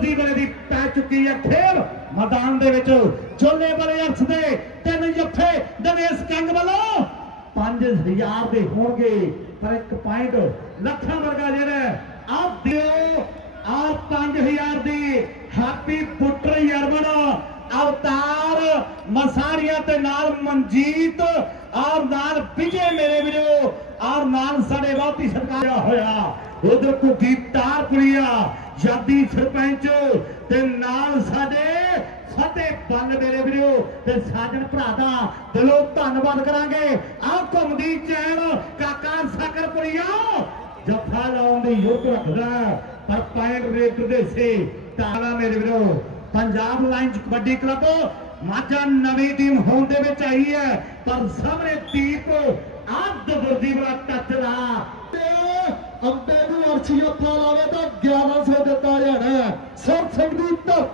ਵਰਦੀ ਵਾਲੇ ਦੀ ਪੈ ਚੁੱਕੀ ਹੈ ਖੇਡ। ਮੈਦਾਨ ਦੇ ਵਿੱਚ ਚੋਲੇ ਵਾਲੇ ਅਰਥ ਦੇ ਤਿੰਨ ਜੱਫੇ ਦਿਨੇਸ਼ ਕੰਗ ਵੱਲੋਂ। 5000 ਦੇ ਹੋਣਗੇ, ਪਰ ਇੱਕ ਪੁਆਇੰਟ ਲੱਖਾਂ ਵਰਗਾ ਜਿਹੜਾ ਆਪ ਦਿਓ ਆ 5000 ਦੀ ਹੈਪੀ ਪੁੱਟਰ ਯਰਮਨ ਅਵਤਾਰ ਮਸਾਰੀਆਂ ਤੇ ਨਾਲ ਮਨਜੀਤ ਔਰ ਨਾਲ ਵਿਜੇ ਮੇਰੇ ਵੀਰੋ ਔਰ ਨਾਲ ਸਾਡੇ ਬਹੁਤੀ ਸਰਕਾਰ ਹੋਇਆ। ਉਧਰ ਕੁੱਟੀ ਤਾਰ ਕੁੜੀਆ ਸਰਪੰਚ ਤੇ ਨਾਲ ਸਾਡੇ ਫਤਿਹ ਬੰਨ ਮੇਰੇ ਵੀਰੋ ਤੇ ਸਾਜਣ ਭਰਾ ਦਾ ਦਿਲੋਂ ਧੰਨਵਾਦ ਕਰਾਂਗੇ। ਆਹ ਘੁੰਮਦੀ ਚੈਨ ਕਾਕਾ ਸਕਰਪੁਰੀਆ। ਜੱਫਾ ਲਾਉਣ ਦੀ ਯੁੱਧ ਰੱਖਦਾ, ਪਰ ਪੁਆਇੰਟ ਰੇਟ ਦੇ ਸੇ ਤਾਲਾ ਮੇਰੇ ਵੀਰੋ। ਪੰਜਾਬ ਲਾਈਨਸ ਕਬੱਡੀ ਕਲੱਬ ਮਾਝਾ ਨਵੀਂ ਟੀਮ ਹੋਣ ਦੇ ਵਿੱਚ ਆਈ ਹੈ, ਪਰ ਸਾਹਮਣੇ ਦੀਪ ਅੱਧ ਵਰਦੀ ਵਾਲਾ ਟੱਚ ਦਾ। ਤੇ ਅੰਬੇ ਨੂੰ ਅਰਸ਼ੀ ਅੱਖਾਂ ਲਾਵੇ ਤਾਂ 1100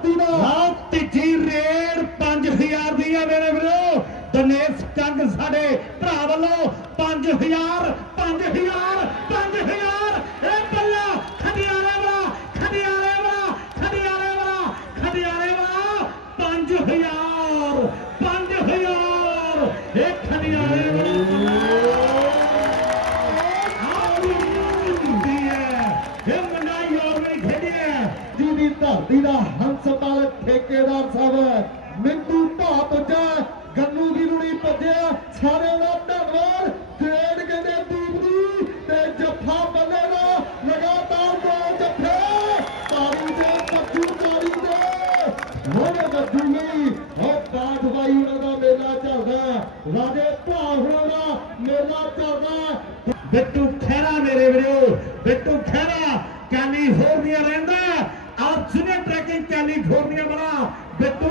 ਦੀ ਧਰਤੀ ਦਾ ਆਹ ਤੀਜੀ ਰੇਡ 5000 ਦੀ ਹੈ ਮੇਰੇ ਵੀਰੋ। ਦਨੇਸ਼ ਕੰਗ ਸਾਡੇ ਭਰਾ ਵੱਲੋਂ 5000 5000 5000 ਇਹ ਬੱਲਾ ਖੜਿਆਲੇ ਵਾਲਾ ਖੜਿਆਲੇ ਵਾਲਾ ਖੜਿਆਲੇ ਵਾਲਾ ਖੜਿਆਲੇ ਵਾਲਾ 5000 ਠੇਕੇਦਾਰ ਸਾਹਿਬ, ਮਿੰਟੂ ਭਾ ਪੁੱਜਾ, ਗੰਨੂ ਦੀ ਰੂੜੀ ਭੱਜਿਆ ਸਾਰਿਆਂ ਦਾ ਧੰਨਵਾਦ। ਖੇਡ ਕਹਿੰਦੇ ਦੀਪ ਦੀ ਤੇ ਜੱਫਾ ਬੰਨੇ ਦਾ ਲਗਾਤਾਰ ਦੋ ਜੱਫੇ। ਤਾਰੀ ਦੇ ਪੱਚੂ ਤਾਰੀ ਦੇ। ਹੋਰੇ ਵੱਜੂਗੀ ਹੋ, ਬਾਠ ਬਾਈ ਉਹਨਾਂ ਦਾ ਮੇਲਾ ਚੱਲਦਾ। ਰਾਜੇ ਭਾ ਹੁਣਾਂ ਦਾ ਮੇਲਾ ਚੱਲਦਾ। ਬਿੱਟੂ ਖਹਿਰਾ ਮੇਰੇ ਵੀਰੋ ਬਿੱਟੂ ਖਹਿਰਾ ਕੈਲੀਫੋਰਨੀਆ ਰਹਿੰਦਾ ਔਰ ਜੂਨੀਅਰ ਟਰੈਕਿੰਗ ਕੈਲੀਫੋਰਨੀਆ ਵਾਲਾ ਬਿੱਟੂ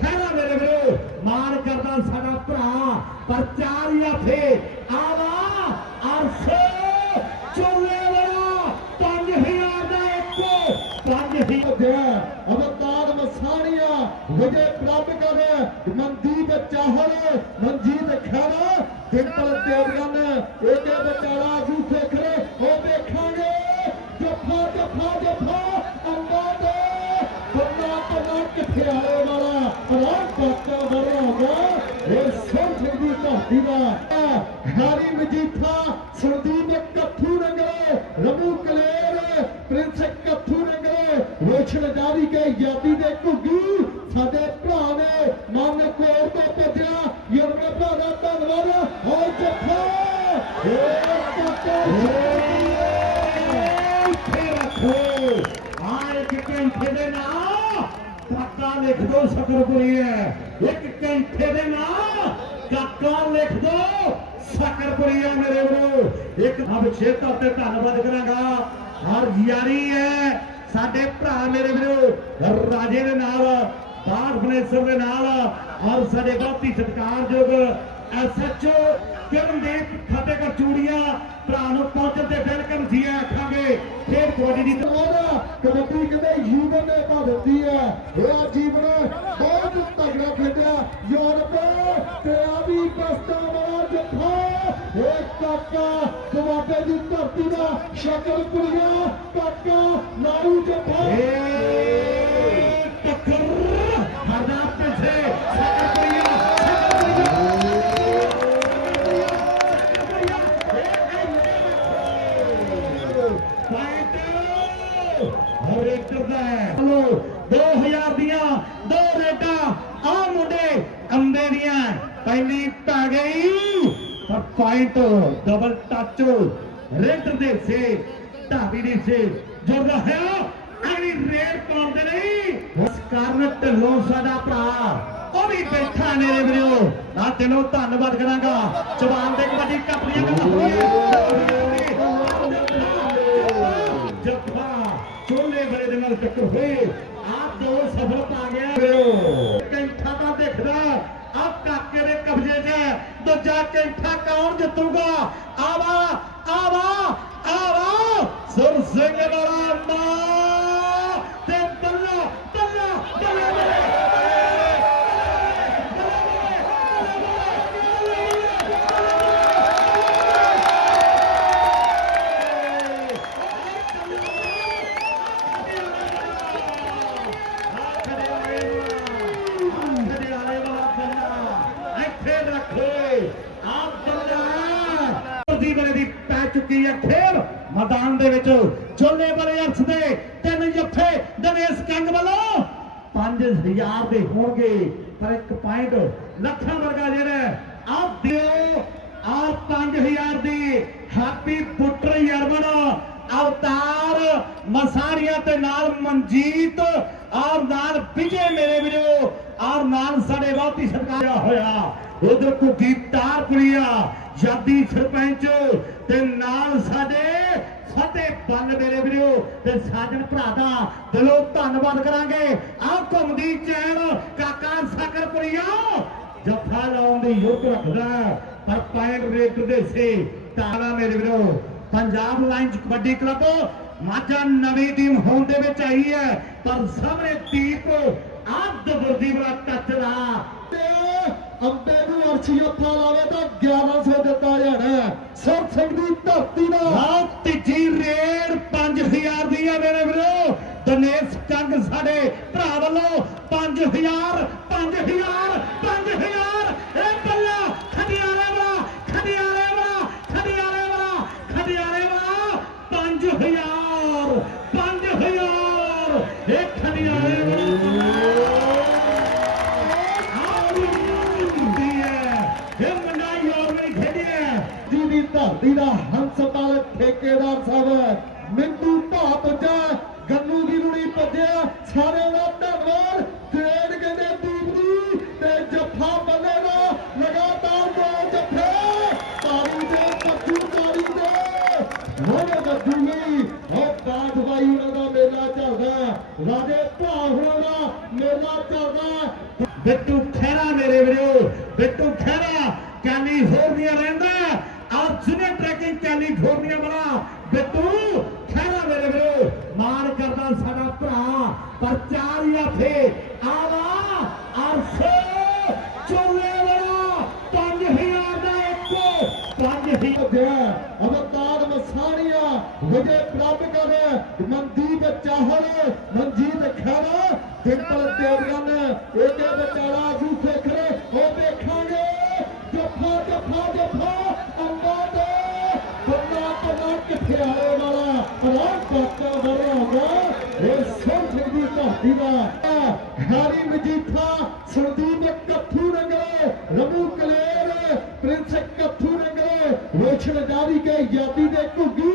ਖਹਿਰਾ ਮੇਰੇ ਵੀਰੋ ਮਾਰ ਕਰਦਾ ਸਾਡਾ ਭਰਾ ਪਰ ਚਾਰ ਹੀ ਆਥੇ ਆਵਾ ਅਰਸੇ ਚੋਲੇ ਵਾਲਾ 5000 ਦਾ ਇੱਕ 5000 ਗਿਆ ਅਵਤਾਰ ਮਸਾਣੀਆਂ ਵਿਜੇ ਪ੍ਰਾਪਤ ਕਰ ਮਨਦੀਪ ਚਾਹਲ, ਮਨਜੀਤ ਖੈਰਾ ਡਿੰਪਲ ਦੇਵਗਨ ਇਹਦੇ ਵਿਚਾਰਾ ਜੂ ਸਿੱਖਰੇ ਉਹ ਦੇਖਾਂਗੇ। ਜੱਫਾ ਜੱਫਾ ਜੱਫਾ, ਅੰਬਾ ਦੇ ਬੰਨਾ ਬੰਨਾ ਕਿੱਥੇ ਆਏ ਵਾਲਾ ਰਾਮ ਕਾਕਾ ਬੜਾ ਹੋਗਾ ਇਹ ਸੁਰਖ ਦੀ ਧਰਤੀ ਦਾ। ਹਾਰੀ ਮਜੀਠਾ, ਸੁਰਦੀਪ ਕੱਥੂ ਰੰਗਲੇ ਰਮੂ ਕਲੇਰ ਪ੍ਰਿੰਸ ਕੱਥੂ ਰੰਗਲੇ ਰੋਸ਼ਨ ਜਾਰੀ ਕੇ ਯਾਦੀ ਦੇ ਘੁੱਗੀ ਸਾਡੇ ਭਰਾ ਨੇ ਮਨ ਕੋਰ ਤੋਂ ਭੱਜਿਆ ਯਰਮੇ ਭਰਾ ਦਾ ਧੰਨਵਾਦ ਹੋ ਜੱਫਾ ਏ ਕਾਕਾ ਦੇ ਨਾਂ ਕਾਕਾ ਲਿਖ ਦੋ ਸਕਰਪੁਰੀ ਇੱਕ ਘੰਟੇ ਦੇ ਨਾਂ ਕਾਕਾ ਲਿਖ ਦੋ ਸਕਰਪੁਰੀ ਮੇਰੇ ਵੀਰੋ ਇੱਕ ਅਭਿਸ਼ੇਕ ਤੌਰ ਤੇ ਧੰਨਵਾਦ ਕਰਾਂਗਾ ਹਰ ਯਾਰੀ ਹੈ ਸਾਡੇ ਭਰਾ ਮੇਰੇ ਵੀਰੋ ਰਾਜੇ ਦੇ ਨਾਲ ਬਾਹਰ ਫਨੇਸਰ ਦੇ ਨਾਲ ਔਰ ਸਾਡੇ ਬਹੁਤੀ ਸਤਿਕਾਰਯੋਗ ਐਸਐਚਓ ਕਿਰਨਦੀਪ ਫਤਿਹਗੜ੍ਹ ਚੂੜੀਆਂ ਭਰਾ ਨੂੰ ਪਹੁੰਚਣ ਤੇ ਵੈਲਕਮ ਸੀ ਆਖਾਂਗੇ ਖੇਡ ਕਬੱਡੀ ਦੀ ਉਹਦਾ ਕਬੱਡੀ ਕਹਿੰਦੇ ਜੀਵਨ ਨੇ ਭਾ ਦਿੱਤੀ ਹੈ। ਇਹ ਜੀਵਨ, ਬਹੁਤ ਤਗੜਾ ਖੇਡਿਆ ਯੂਰਪ, ਤੇ ਆ ਵੀ ਬਸਤਾ ਜੱਫਾ ਇਹ ਕਾਕਾ ਕਵਾਟੇ ਦੀ ਧਰਤੀ ਦਾ ਸ਼ਕਲ ਪੁਰੀਆ ਕਾਕਾ, ਨਾਰੂ ਜੱਫਾ ਪਰ ਪੁਆਇੰਟ ਡਬਲ ਟੱਚ ਰੇਟ ਦੇ ਸੇ ਢਾਬੀ ਦੇ ਸੇ ਜੁੜਦਾ ਹੈ। ਅਗਲੀ ਰੇਡ ਪਾਉਂਦੇ ਨਹੀਂ ਉਸ ਕਾਰਨ ਢਿੱਲੋਂ ਸਾਡਾ ਭਰਾ ਉਹ ਵੀ ਬੈਠਾ ਮੇਰੇ ਵੀਰੋ। ਆ ਦਿਲੋਂ ਧੰਨਵਾਦ ਕਰਾਂਗਾ। ਜਵਾਨ ਦੇ ਕਬੱਡੀ ਕੱਪੜੀਆਂ ਗੱਲਾਂ ਹੋਈਆਂ ਜੱਫਾ ਚੋਲੇ ਬੜੇ ਦੇ ਨਾਲ ਟੱਕਰ ਹੋਏ। ਆਪ ਦੋ ਸਫਲ ਪਾ ਗਿਆ। ਕੈਂਠਾ ਦਾ ਦੇਖਦਾ ਆ ਕਾਕੇ ਦੇ ਕਬਜ਼ੇ 'ਚ ਹੈ। ਦੂਜਾ ਕੈਂਠਾ ਕੌਣ ਜਿੱਤੂਗਾ। ਆਵਾ ਚੱਕੀ ਆ ਮੈਦਾਨ ਦੇ ਵਿੱਚ ਚੋਲੇ ਬਲੇ ਅਰਥ ਦੇ ਤਿੰਨ ਜੱਫੇ ਦਿਨੇਸ਼ ਕੰਗ ਵੱਲੋਂ 5000 ਦੇ ਹੋਣਗੇ। ਪਰ ਇੱਕ ਪੁਆਇੰਟ ਲੱਖਾਂ ਵਰਗਾ ਜਿਹੜਾ ਆ ਦਿਓ ਆ 5000 ਦੀ ਹੈਪੀ ਪੁੱਟਰ ਯਰਮਨ ਅਵਤਾਰ ਮਸਾਰੀਆਂ ਤੇ ਨਾਲ ਮਨਜੀਤ ਔਰ ਨਾਲ ਵਿਜੇ ਮੇਰੇ ਵੀਰੋ ਔਰ ਨਾਲ ਸਾਡੇ ਬਹੁਤੀ ਸਰਕਾਰ ਹੋਇਆ। ਉਧਰ ਕੁਕੀ ਤਾਰਪੁਰੀਆ ਜਾਦੀ ਸਰਪੰਚ, ਤੇ ਨਾਲ ਸਾਡੇ ਫਤਿਹ ਬੰਨ ਮੇਰੇ ਵੀਰੋ, ਤੇ ਸਾਜਣ ਭਰਾ ਦਾ ਦਿਲੋਂ ਧੰਨਵਾਦ ਕਰਾਂਗੇ। ਆਹ ਘੁੰਮਦੀ ਚੈਨ, ਕਾਕਾ ਸਕਰਪੁਰੀਆ ਜੱਫਾ ਲਾਉਣ ਦੀ ਯੁੱਧ ਰੱਖਦਾ ਪਰ ਪੁਆਇੰਟ ਰੇਟ ਦੇ ਸੇ ਤਾਲਾ ਮੇਰੇ ਵੀਰੋ, ਪੰਜਾਬ ਲਾਈਨਸ ਕਬੱਡੀ ਕਲੱਬ, ਮਾਝਾ ਨਵੀਂ ਟੀਮ ਹੋਣ ਦੇ ਵਿੱਚ ਆਈ ਹੈ। ਪਰ ਸਾਹਮਣੇ ਦੀਪ, ਅੱਧ ਵਰਦੀ ਵਾਲਾ ਟੱਚ ਦਾ। ਅੰਬੇ ਨੂੰ ਅਰਸ਼ੀ ਹੱਥਾਂ ਲਾਵੇ ਤਾਂ 1100 ਦਿੱਤਾ ਜਾਣਾ ਸਰ ਸਿੰਘ ਦੀ ਧਰਤੀ ਦਾ। ਆਹ ਤੀਜੀ ਰੇਡ 5000 ਦੀ ਹੈ ਮੇਰੇ ਵੀਰੋ। ਦਿਨੇਸ਼ ਕੰਗ ਸਾਡੇ ਭਰਾ ਵੱਲੋਂ 5000 5000 5000 ਇਹ ਬੱਲਾ ਖੜਿਆਲੇ ਵਾਲਾ ਖੜਿਆਲੇ ਵਾਲਾ ਖੜਿਆਲੇ ਵਾਲਾ ਖੜਿਆਲੇ ਵਾਲਾ। 5000 5000 ਇਹ ਖੜਿਆਲੇ ਵਾਲਾ। ਕੈਲੀਫੋਰਨੀਆ ਰਹਿੰਦਾ। ਅਰਜੁਨੇ ਟਰੈਕਿੰਗ ਕੈਲੀਫੋਰਨੀਆ ਵਾਲਾ ਬਿੱਟੂ ਖਹਿਰਾ ਮੇਰੇ ਵੀਰੋ, ਮਾਰ ਕਰਦਾ ਸਾਡਾ ਭਰਾ। ਪਰ ਚਾਰ ਹੀ ਆਵਾ, ਅਰਸ਼ੋ ਚੋਲੇ ਵਾਲਾ। 5000 ਦਾ ਇੱਕ 5000 ਗਿਆ ਅਵਤਾਰ ਮਸਾਣੀਆਂ, ਵਿਜੇ ਪ੍ਰਾਪਤ ਕਰ ਮਨਦੀਪ ਚਾਹਲ, ਮਨਜੀਤ ਖਾਨਾ ਡਿੰਪਲ ਦੇਵਗਨ ਇਹਦੇ ਵਿਚਾਰਾ ਜੂ ਜੱਫਾ ਜੱਫਾ ਜੱਫਾ ਅੰਬਾ ਦੇ ਬੰਨਾ ਬੰਨਾ ਕਿੱਥੇ ਆਏ ਵਾਲਾ ਰਾਮ ਕਾਕਾ ਵਰਿਆਗਾ ਇਹ ਸੁਣ ਸਿੰਘ ਦੀ ਧਰਤੀ ਦਾ ਹਾਰੀ ਮਜੀਠਾ ਸੁਰਦੀਪ ਕੱਥੂ ਨਗਰੇ ਰਮੂ ਕਲੇਰ ਪ੍ਰਿੰਸ ਕੱਥੂ ਨਗਰੇ ਰੋਸ਼ਨ ਜਾਰੀ ਕੇ ਯਾਦੀ ਦੇ ਘੁੱਗੀ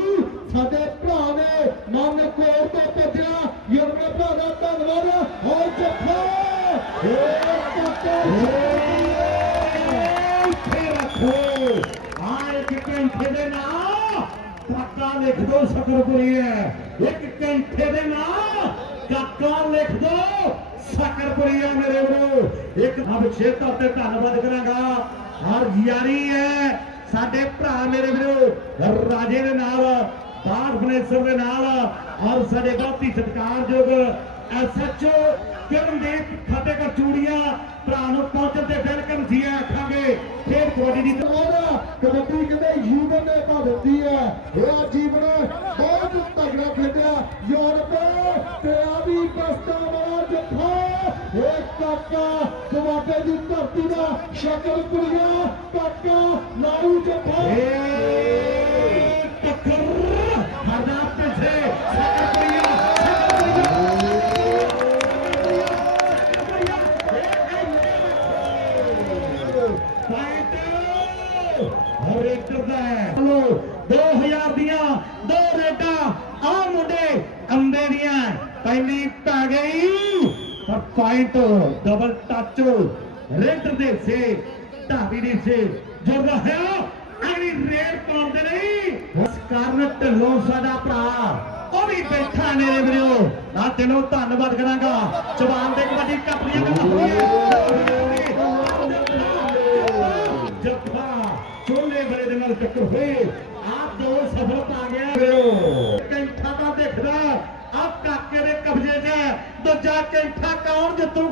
ਸਾਡੇ ਭਰਾ ਨੇ ਮਨ ਕੋਰ ਤੋਂ ਭੱਜਿਆ ਯਰਮੇ ਭਰਾ ਦਾ ਧੰਨਵਾਦ ਹੋਰ ਜੱਫਾ ਇੱਥੇ ਰੱਖੋ ਦੇ ਨਾਂ ਕਾਕਾ ਲਿਖ ਦੋ ਸਕਰਪੁਰੀ ਹੈ। ਇੱਕ ਘੰਟੇ ਦੇ ਨਾਂ ਕਾਕਾ ਲਿਖ ਦੋ ਸਕਰਪੁਰੀ ਹੈ ਮੇਰੇ ਵੀਰੋ ਇੱਕ ਅਭਿਸ਼ੇਕ ਤੌਰ ਤੇ ਧੰਨਵਾਦ ਕਰਾਂਗਾ। ਹਰ ਯਾਰੀ ਹੈ। ਸਾਡੇ ਭਰਾ ਮੇਰੇ ਵੀਰੋ, ਰਾਜੇ ਦੇ ਨਾਲ, ਬਾਹਰ ਫਨੇਸਰ ਦੇ ਨਾਲ, ਔਰ ਸਾਡੇ ਬਹੁਤੀ ਸਤਿਕਾਰਯੋਗ ਐਸਐਚਓ ਕਿਰਨਦੀਪ ਫਤਿਹਗੜ੍ਹ ਚੂੜੀਆਂ, ਭਰਾ ਨੂੰ ਪਹੁੰਚਣ ਤੇ ਵੈਲਕਮ ਸੀ ਆਖਾਂਗੇ ਖੇਡ ਕਬੱਡੀ ਦੀ ਉਹਦਾ ਕਬੱਡੀ ਕਹਿੰਦੇ ਜੀਵਨ ਨੇ ਭਾ ਦਿੱਤੀ ਹੈ। ਇਹ ਜੀਵਨ, ਬਹੁਤ ਤਗੜਾ ਖੇਡਿਆ ਯੂਰਪ, ਤੇ ਆ ਵੀ ਕਸਤਾ ਵਾਲਾ ਜੱਫਾ। ਇਹ ਕਾਕਾ ਕਵਾਟੇ ਦੀ ਧਰਤੀ ਦਾ ਸ਼ਕਲ ਪੁਰੀਆ ਕਾਕਾ ਨਾਰੂ ਜੱਫਾ। ਪੁਆਇੰਟ ਡਬਲ ਟੱਚ ਰੇਟ ਦੇ ਸੇ ਢਾਬੀ ਦੇ ਸੇ ਜੁੜ ਰਿਹਾ ਅਗਲੀ ਰੇਡ ਪਾਉਂਦੇ ਨਹੀਂ ਉਸ ਕਾਰਨ ਢਿੱਲੋਂ ਸਾਡਾ ਭਰਾ ਉਹ ਵੀ ਬੈਠਾ ਮੇਰੇ ਵੀਰੋ ਨਾ ਦਿਲੋਂ ਧੰਨਵਾਦ ਕਰਾਂਗਾ ਜਵਾਨ ਦੇ ਕਬੱਡੀ ਕੱਪ ਦੀਆਂ ਗੱਲਾਂ ਹੋਈਆਂ ਜੱਫਾ ਚੋਲੇ ਬੜੇ ਦੇ ਨਾਲ ਟੱਕਰ ਹੋਏ ਆਪ ਦੋ ਸਫਲਤਾ ਆ ਗਿਆ ਕੈਂਠਾ ਦਾ ਦੇਖਦਾ ਆ ਕਾਕੇ ਦੇ ਕਬਜ਼ੇ 'ਚ ਹੈ। ਦੂਜਾ ਕੈਂਠਾ ਕੌਣ